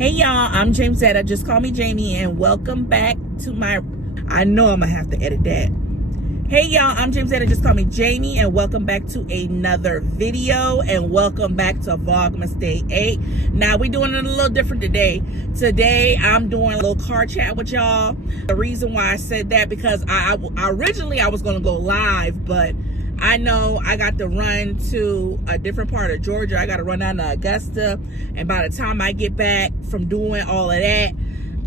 Hey y'all, I'm Jamesetta. Just call me Jamie, and welcome back to my, I know I'm gonna have to edit that. Hey y'all, I'm Jamesetta. Just call me Jamie, and welcome back to another video, and welcome back to Vlogmas Day 8. Now we're doing it a little different today. Today I'm doing a little car chat with y'all. The reason why I said that, because I originally I was gonna go live, but I know I got to run to a different part of Georgia. I got to run down to Augusta. And by the time I get back from doing all of that,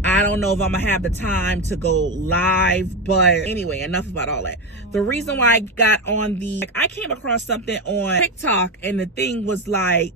I don't know if I'm going to have the time to go live. But anyway, enough about all that. The reason why I got on I came across something on TikTok, and the thing was like,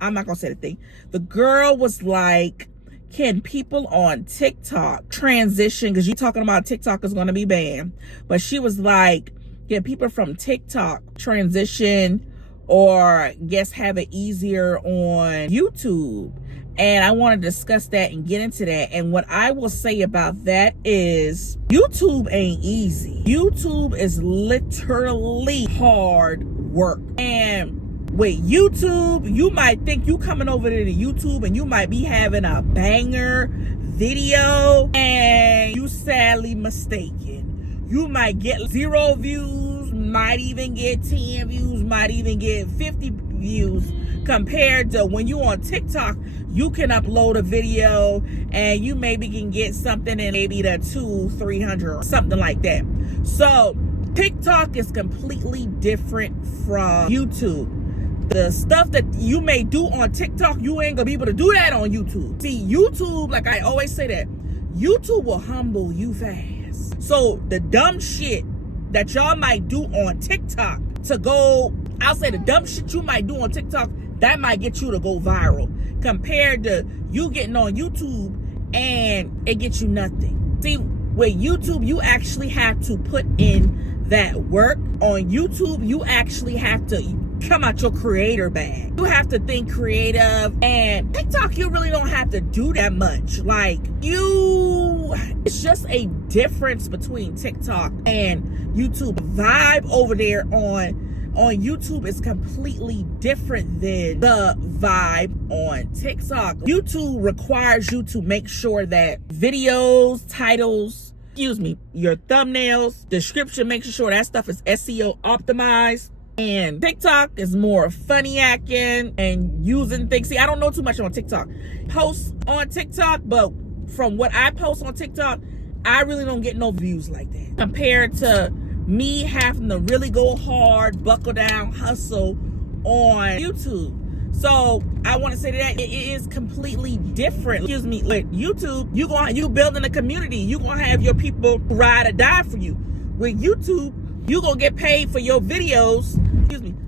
I'm not going to say the thing. The girl was like, can people on TikTok transition? Because you're talking about TikTok is going to be banned. But she was like, get people from TikTok transition or guess have it easier on YouTube. And I want to discuss that and get into that. And what I will say about that is YouTube ain't easy. YouTube is literally hard work. And with YouTube, you might think you coming over there to YouTube and you might be having a banger video, and you sadly mistaken. You might get 0 views, might even get 10 views, might even get 50 views, compared to when you on TikTok, you can upload a video and you maybe can get something in maybe the 200-300 or something like that. So TikTok is completely different from YouTube. The stuff that you may do on TikTok, you ain't gonna be able to do that on YouTube. See, YouTube, like I always say that, YouTube will humble you fast. So the dumb shit that y'all might do on TikTok to go, I'll say the dumb shit you might do on TikTok, that might get you to go viral, compared to you getting on YouTube and it gets you nothing. See, with YouTube, you actually have to put in that work. On YouTube, you actually have to come out your creator bag. You have to think creative. And TikTok, you really don't have to do that much. Like, it's just a difference between TikTok and YouTube. Vibe over there on YouTube is completely different than the vibe on TikTok. YouTube requires you to make sure that videos, titles, your thumbnails, description, making sure that stuff is SEO optimized. And TikTok is more funny acting and using things. See, I don't know too much on TikTok. Posts on TikTok, but from what I post on TikTok, I really don't get no views like that, compared to me having to really go hard, buckle down, hustle on YouTube. So I want to say that it is completely different. With YouTube, you building a community. You gonna have your people ride or die for you. With YouTube, you gonna get paid for your videos.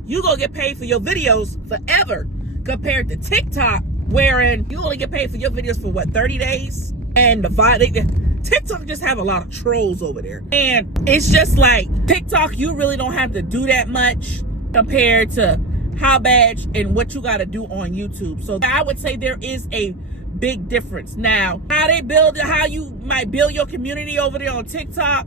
You gonna get paid for your videos forever, compared to TikTok, wherein you only get paid for your videos for what, 30 days? And TikTok just have a lot of trolls over there. And it's just like TikTok, you really don't have to do that much compared to how bad and what you got to do on YouTube. So I would say there is a big difference. Now, how you might build your community over there on TikTok,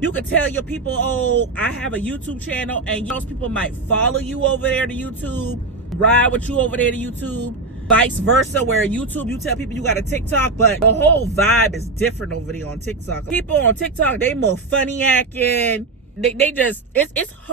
you could tell your people, oh, I have a YouTube channel, and those people might follow you over there to YouTube, ride with you over there to YouTube. Vice versa, where YouTube, you tell people you got a TikTok, but the whole vibe is different over there on TikTok. People on TikTok, they more funny acting. They just,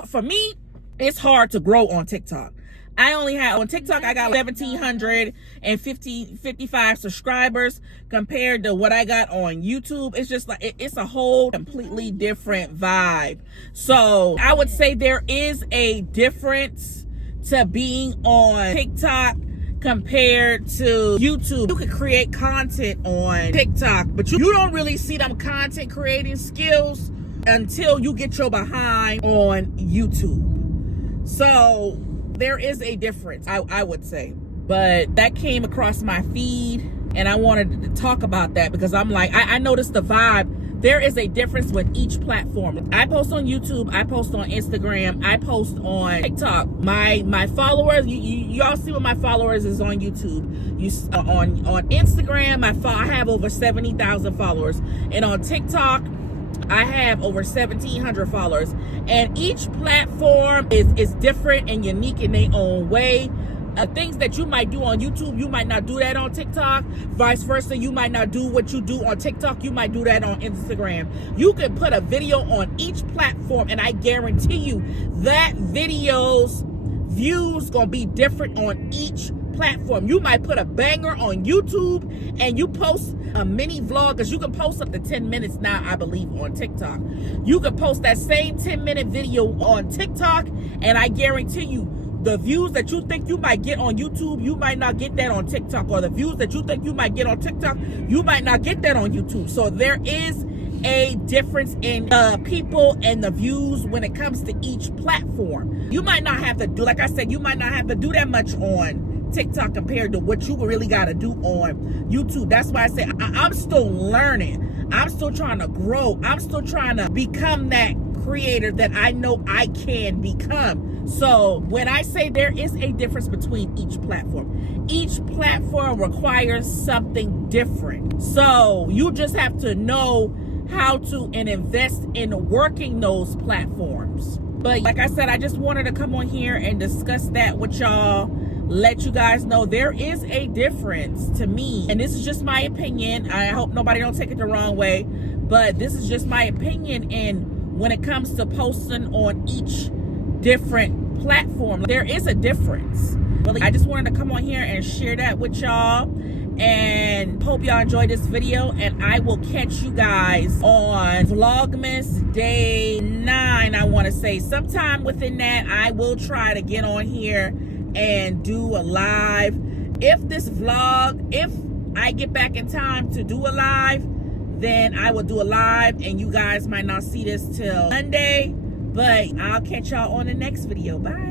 for me, it's hard to grow on TikTok. On TikTok, I got 1,755 subscribers compared to what I got on YouTube. It's just like, it's a whole completely different vibe. So I would say there is a difference to being on TikTok compared to YouTube. You can create content on TikTok, but you don't really see them content creating skills until you get your behind on YouTube. So there is a difference, I would say. But that came across my feed, and I wanted to talk about that because I'm like, I noticed the vibe. There is a difference with each platform. I post on YouTube, I post on Instagram, I post on TikTok. My followers, y'all see what my followers is on YouTube. On Instagram, I have over 70,000 followers, and on TikTok, I have over 1,700 followers. And each platform is different and unique in their own way. Things that you might do on YouTube, you might not do that on TikTok. Vice versa, you might not do what you do on TikTok, you might do that on Instagram. You can put a video on each platform, and I guarantee you that video's views gonna be different on each platform. You might put a banger on YouTube and you post a mini vlog, because you can post up to 10 minutes now, I believe, on TikTok. You can post that same 10-minute video on TikTok, and I guarantee you the views that you think you might get on YouTube, you might not get that on TikTok. Or the views that you think you might get on TikTok, you might not get that on YouTube. So there is a difference in people and the views when it comes to each platform. You might not have to do, like I said, you might not have to do that much on TikTok compared to what you really got to do on YouTube. That's why I say I'm still learning. I'm still trying to grow. I'm still trying to become that creator that I know I can become. So when I say there is a difference between each platform requires something different. So you just have to know how to and invest in working those platforms. But like I said, I just wanted to come on here and discuss that with y'all. Let you guys know there is a difference to me, and this is just my opinion. I hope nobody don't take it the wrong way, but this is just my opinion. And when it comes to posting on each different platform, there is a difference. Really, I just wanted to come on here and share that with y'all, and hope y'all enjoyed this video. And I will catch you guys on Vlogmas day 9. I want to say sometime within that, I will try to get on here and do a live. If I get back in time to do a live, then I will do a live, and you guys might not see this till Monday, but I'll catch y'all on the next video. Bye.